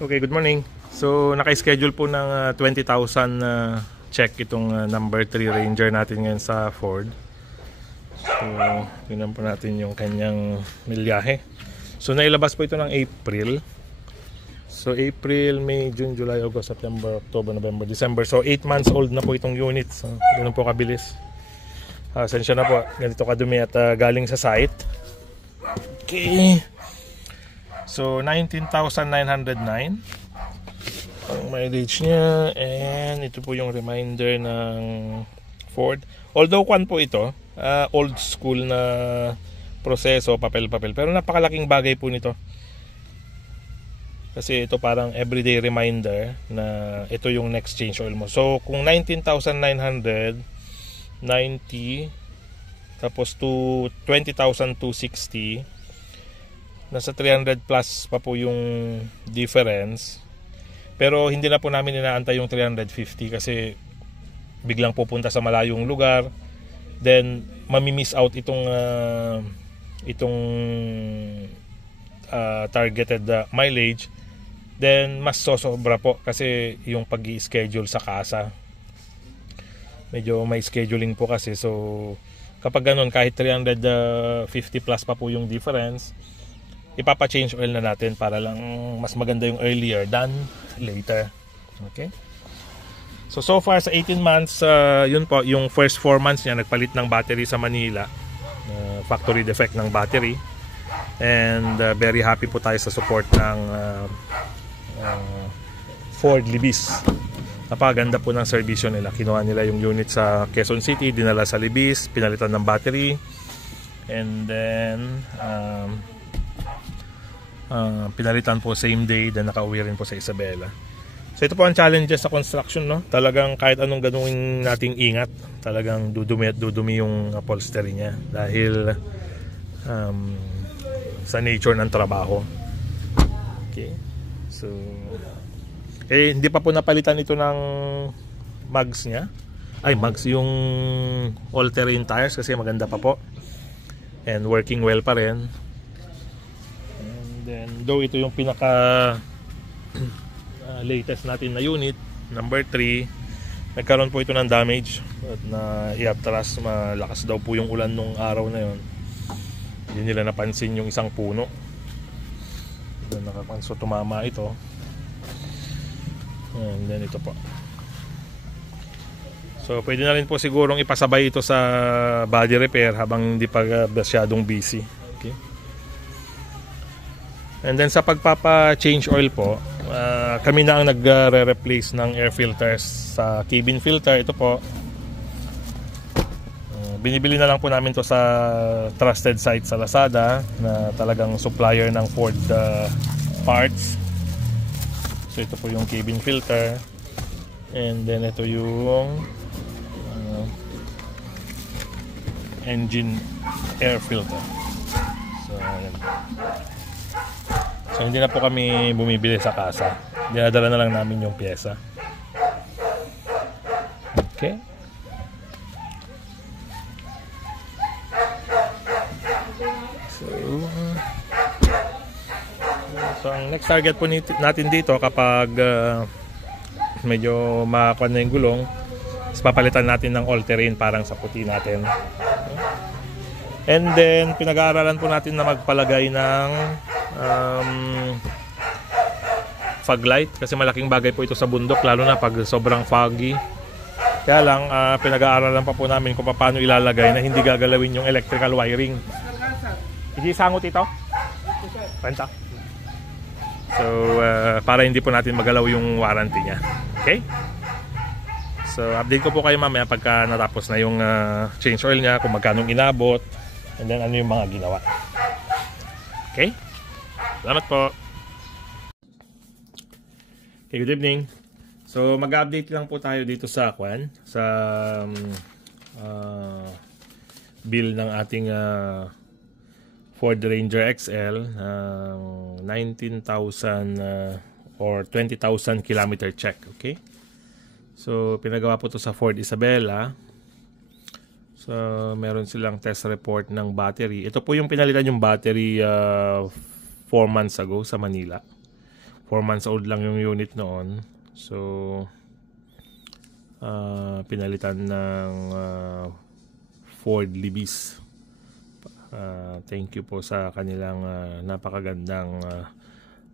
Okay, good morning. So, naka-schedule po ng 20,000 check itong number 3 Ranger natin ngayon sa Ford. So, tingnan po natin yung kanyang milyahe. So, nailabas po ito ng April. So, April, May, June, July, August, September, October, November, December. So, 8 months old na po itong unit. So, ganun po kabilis. Sensya na po, ganito kadumi at galing sa site. Okay. So, 19,909 ang mileage niya. And ito po yung reminder ng Ford. Although kwan po ito, old school na proseso, papel-papel. Pero napakalaking bagay po nito. Kasi ito parang everyday reminder na ito yung next change oil mo. So, kung 19,990 tapos to 20,260, nasa 300 plus pa po yung difference. Pero hindi na po namin inaantay yung 350 kasi biglang pupunta sa malayong lugar. Then mamimiss out itong targeted mileage. Then mas sosobra po kasi yung pag-i-schedule sa kasa. Medyo may scheduling po kasi. So kapag ganun, kahit 350 plus pa po yung difference, ipapa-change oil na natin para lang mas maganda yung earlier than later. Okay? So far sa 18 months, yun po, yung first 4 months niya, nagpalit ng battery sa Manila. Factory defect ng battery. And very happy po tayo sa support ng Ford Libis. Napakaganda po ng serbisyo nila. Kinuha nila yung unit sa Quezon City, dinala sa Libis, pinalitan ng battery. And then pinalitan po same day, then nakauwi rin po sa Isabela. So ito po ang challenges sa construction, no? Talagang kahit anong gawin nating ingat, talagang dudumi at dudumi yung upholstery niya dahil sa nature ng trabaho. Okay. So hindi pa po napalitan ito ng mags niya. Mags yung all-terrain tires kasi maganda pa po. And working well pa rin. Then, though ito yung pinaka latest natin na unit, number 3, nagkaroon po ito ng damage at na iatras, malakas daw po yung ulan nung araw na yon. Hindi nila napansin yung isang puno. Then nakapanso tumama ito. And then ito po. So pwede na rin po sigurong ipasabay ito sa body repair habang hindi pa masyadong busy. Okay. And then sa pagpapa-change oil po, kami na ang nagre-replace ng air filters sa cabin filter. Ito po, binibili na lang po namin to sa trusted site sa Lazada na talagang supplier ng Ford parts. So ito po yung cabin filter. And then ito yung engine air filter. So ayan. So hindi na po kami bumibili sa kasa. Dinadala na lang namin yung pyesa. Okay. So ang next target po natin dito kapag medyo makakuha na yung gulong, is papalitan natin ng all-terrain parang sa puti natin. And then pinag-aaralan po natin na magpalagay ng fog light kasi malaking bagay po ito sa bundok lalo na pag sobrang foggy. Kaya lang pinag-aaralan pa po namin kung paano ilalagay na hindi gagalawin yung electrical wiring. Hindi sangot ito? Penta. So para hindi po natin magalaw yung warranty niya. Okay? So update ko po kayo mamaya pagka natapos na yung change oil niya, kung magkano inabot, and then ano yung mga ginawa. Okay? Salamat po. Okay, good evening. So mag-update lang po tayo dito sa sa bill ng ating Ford Ranger XL, 19,000 or 20,000 kilometer check. Okay? So pinagawa po to sa Ford Isabela. So meron silang test report ng battery. Ito po yung pinalitan yung battery 4 months ago sa Manila. 4 months old lang yung unit noon. So pinalitan ng Ford Libis. Thank you po sa kanilang napakagandang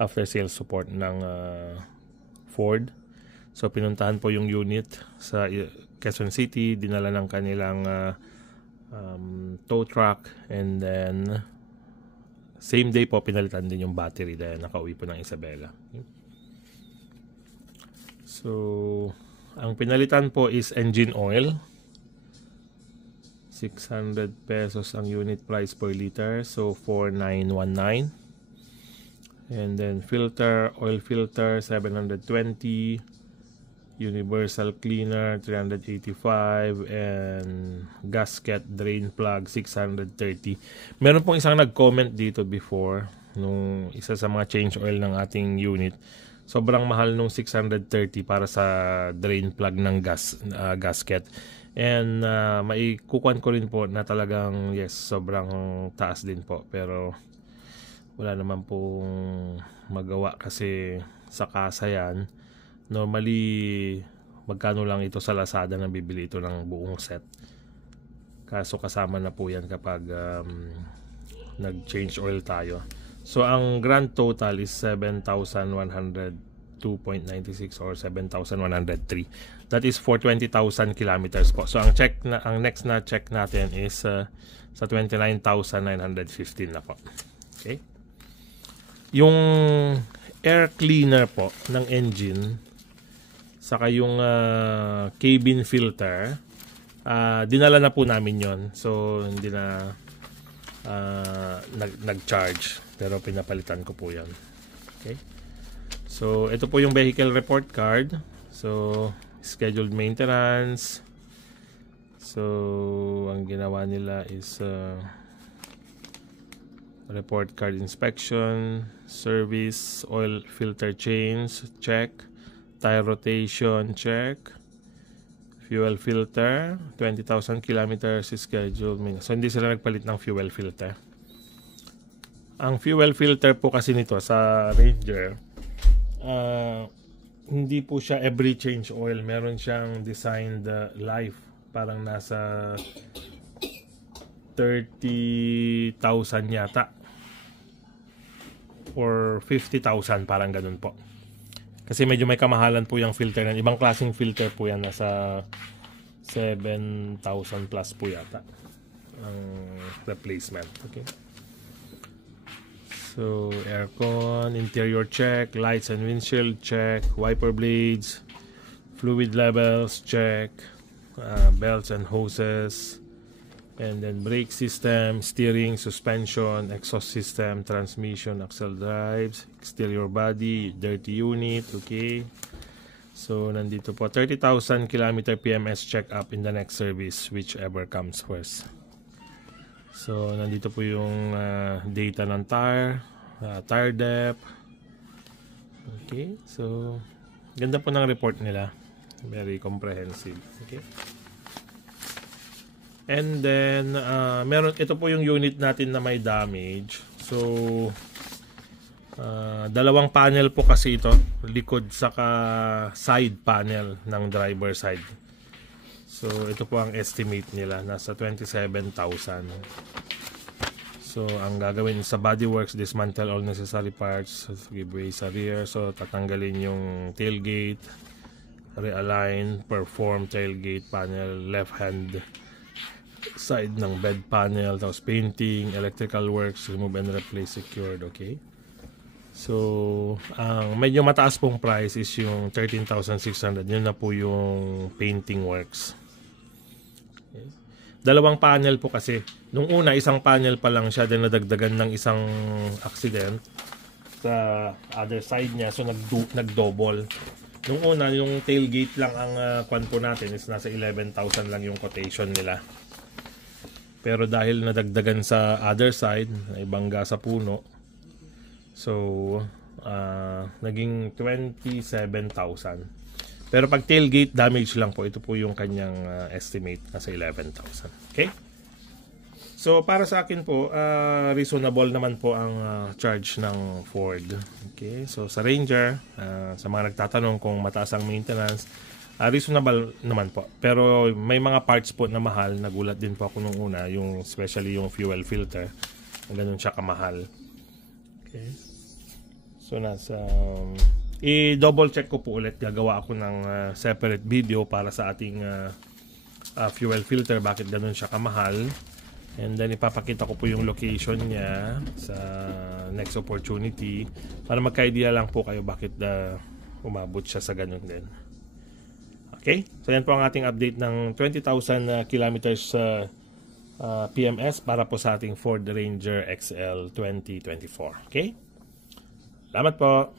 after sales support ng Ford. So pinuntahan po yung unit sa Quezon City, dinala ng kanilang tow truck, and then same day po pinalitan din yung battery dahil nakauwi po ng Isabela. So ang pinalitan po is engine oil. 600 pesos ang unit price per liter, so 4,919. And then filter, oil filter 720, universal cleaner 385, and gasket drain plug 630. Meron pong isang nag-comment dito before nung isa sa mga change oil ng ating unit. Sobrang mahal nung 630 para sa drain plug ng gasket. And maikukuhan ko rin po na talagang yes, sobrang taas din po. Pero wala naman pong magawa kasi sa kasa yan. Normally, magkano lang ito sa Lazada na bibili ito ng buong set. Kaso kasama na po yan kapag nag-change oil tayo. So, ang grand total is 7,102.96 or 7,103. That is for 20,000 kilometers po. So, ang next na check natin is sa 29,915 na po. Okay? Yung air cleaner po ng engine saka yung cabin filter, dinala na po namin yon. So hindi na nag-charge, pero pinapalitan ko po yan. Okay, so ito po yung vehicle report card. So scheduled maintenance. So ang ginawa nila is report card inspection, service, oil filter change, check, tire rotation, check, fuel filter, 20,000 kilometers scheduled. So hindi sila nagpalit ng fuel filter. Ang fuel filter po kasi nito sa Ranger, hindi po siya every change oil. Meron siyang designed life. Parang nasa 30,000 yata or 50,000, parang ganun po. Kasi medyo may kamahalan po yung filter yan. Ibang klaseng filter po yan, nasa 7,000 plus po yata ang replacement. Okay, so aircon, interior check, lights and windshield check, wiper blades, fluid levels check, belts and hoses, and then brake system, steering, suspension, exhaust system, transmission, axle drives, exterior body, dirty unit. Okay, so nandito po 30,000 km PMS check up in the next service, whichever comes first. So nandito po yung data ng tire, tire depth. Okay, so ganda po ng report nila, very comprehensive. Okay, and then ito po yung unit natin na may damage. So dalawang panel po kasi ito, likod saka side panel ng driver side. So ito po ang estimate nila, nasa 27,000. So ang gagawin sa bodyworks, dismantle all necessary parts, give way sa rear. So tatanggalin yung tailgate, realign, perform tailgate panel, left hand side ng bed panel, tapos painting, electrical works, remove and replace, secured. Okay, so ang medyo mataas pong price is yung 13,600. Yun na po yung painting works. Okay, dalawang panel po kasi. Nung una isang panel pa lang siya, then nadagdagan ng isang accident sa other side niya, so nag-double. Nung una yung tailgate lang ang kwan po natin is nasa 11,000 lang yung quotation nila. Pero dahil nadagdagan sa other side, ibangga sa puno, so naging 27,000. Pero pag tailgate damage lang po, ito po yung kanyang estimate, nasa 11,000. Okay? So para sa akin po, reasonable naman po ang charge ng Ford. Okay, so sa Ranger, sa mga nagtatanong kung mataas ang maintenance, reasonable naman po. Pero may mga parts po na mahal, nagulat din po ako nung una, yung especially yung fuel filter. Ganun siya kamahal. Okay. So nasa i-double check ko po ulit, gagawa ako ng separate video para sa ating fuel filter, bakit ganun siya kamahal. And then ipapakita ko po yung location niya sa next opportunity para magka-idea lang po kayo bakit umabot siya sa ganun din. Okay? So yan po ang ating update ng 20,000 kilometers PMS para po sa ating Ford Ranger XL 2024. Okay? Salamat po!